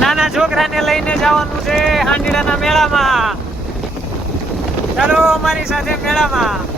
નાના છોકરાને લઈને જવાનું છે હાંડીડાના મેળામાં. ચાલો અમારી સાથે મેળામાં.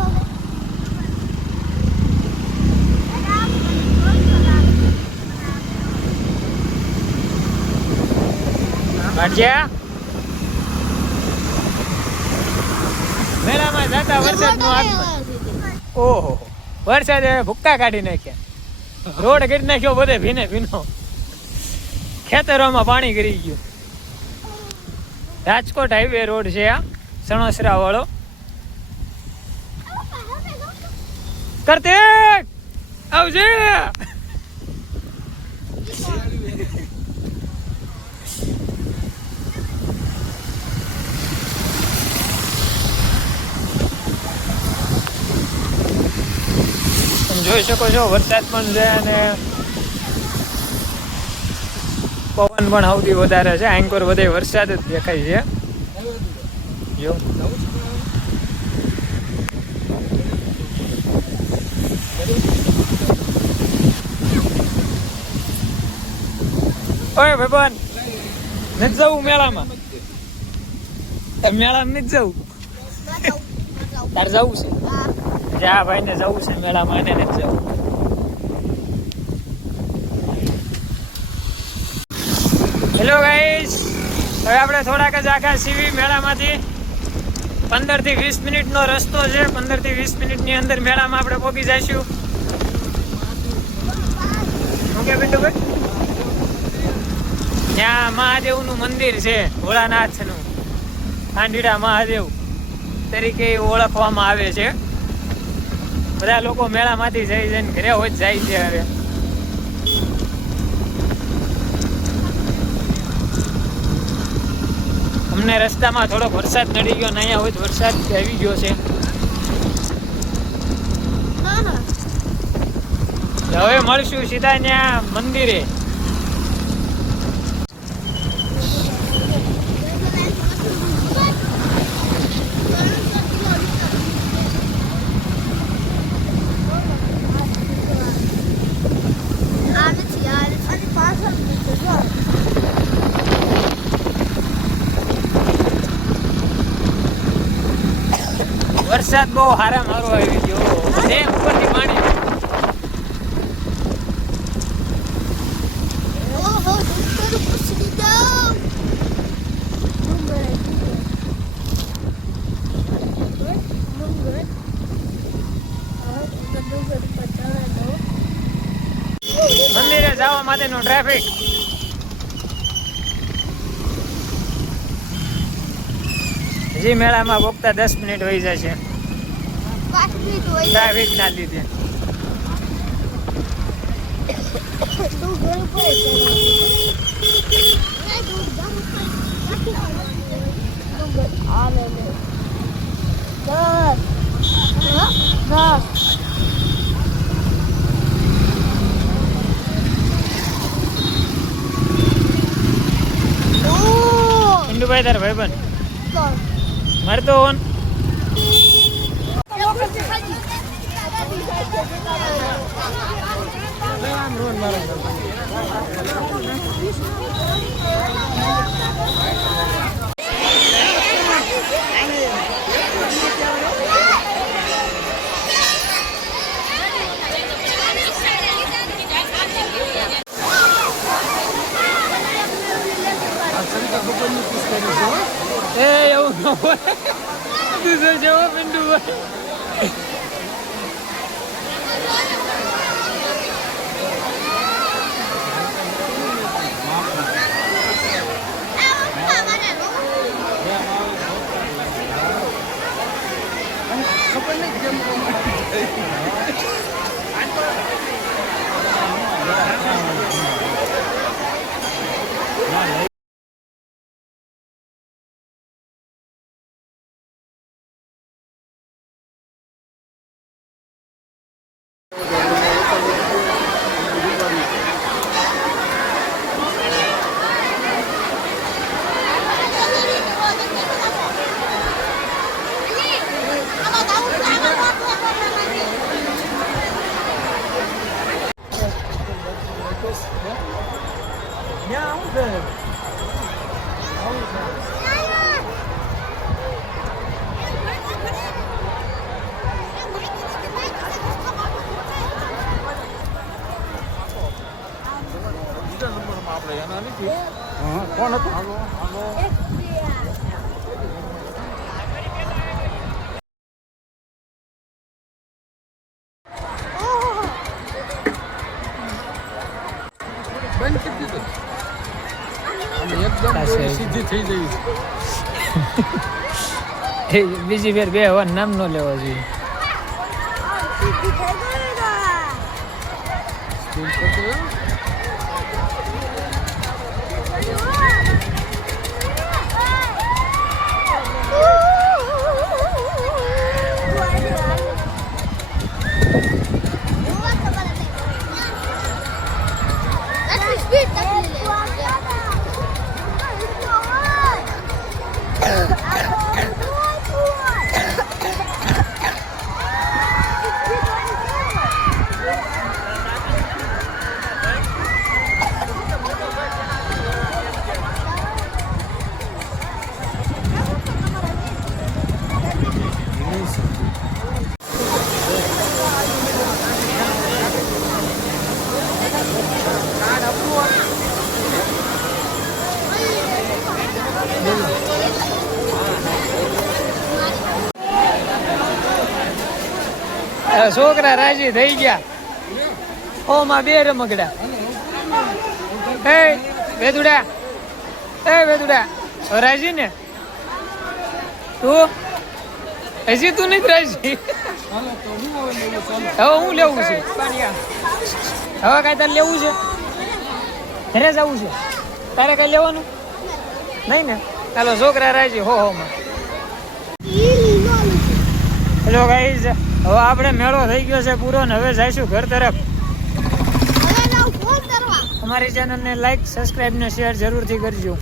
ભાટિયા મેળામાં જતા વરસાદ આગમન ઓહો. વરસાદે ભૂક્કા કાઢી નાખ્યા. રોડ કરી નાખ્યો બધે ભીને ભીનો. ખેતરોમાં પાણી કરી ગયું. રાજકોટ હાઈવે રોડ છે આ સણોસરા વાળો. કરતે આવજે! જોઈ શકો છો, વરસાદ પણ છે અને પવન પણ સૌથી વધારે છે. એન્કોર બધે વરસાદ જ દેખાય છે. જો. ઓય ભાઈબંધ નથી જવું મેળામાં? મેળામાં નથી જવું? તાર જવું છે? જા ભાઈ જવું છે, મેળામાં એને જવું. હેલો ગાઈસ હવે આપણે થોડાક જ આખા સીવી મેળામાંથી પંદરથી વીસ મિનિટનો રસ્તો છે. પંદરથી વીસ મિનિટની અંદર મેળામાં આપણે પહોંચી જઈશું. શું કે બિટ્ટુભાઈ ત્યાં મહાદેવનું મંદિર છે, ભોળાનાથનું. ખાંડીડા મહાદેવ તરીકે ઓળખવામાં આવે છે. બધા લોકો મેળામાંથી જઈ જઈને ઘરે હોય જાય છે હવે. અમને રસ્તામાં થોડોક વરસાદ નડી ગયો ને અહીંયા હોય વરસાદ આવી ગયો છે. હવે મળશું સીધા ત્યાં મંદિરે. વરસાદ બહુ હારા મારો આવી ગયો. ડેમ ઉપરથી પાણી. મંદિરે જવા માટેનો ટ્રાફિક હજી મેળામાં પોગતા દસ મિનિટ વહી જશે ટ્રાફિક ના લીધે ઇન્દુભાઈ તાર ભાઈ બન મારતો ઓન. મારો તું તો જવો પિંડુ ભાઈ ત્યાં આવું છે આવું છે કોણ હતું બીજી ફેર બે હવા નામ નો લેવો જોઈએ. છોકરા રાજી થઈ ગયા. ઓ માં બે રમકડા. એ વેદુડા. એ વેદુડા. રાજી ને? તું? હજી તું નથી રાજી? હવે હું લેવું છે? હવે કાંઈ તારે લેવું છે? ઘરે જવું છે? તારે કઈ લેવાનું? નહીં ને? ચાલો છોકરા રાજી હો હો માં. હેલો ગાઈઝ હવે આપણે મેળો થઈ ગયો છે પૂરો ને હવે જઈશું ઘર તરફ. અમારી ચેનલને લાઈક સબસ્ક્રાઈબ ને શેર જરૂરથી કરજો.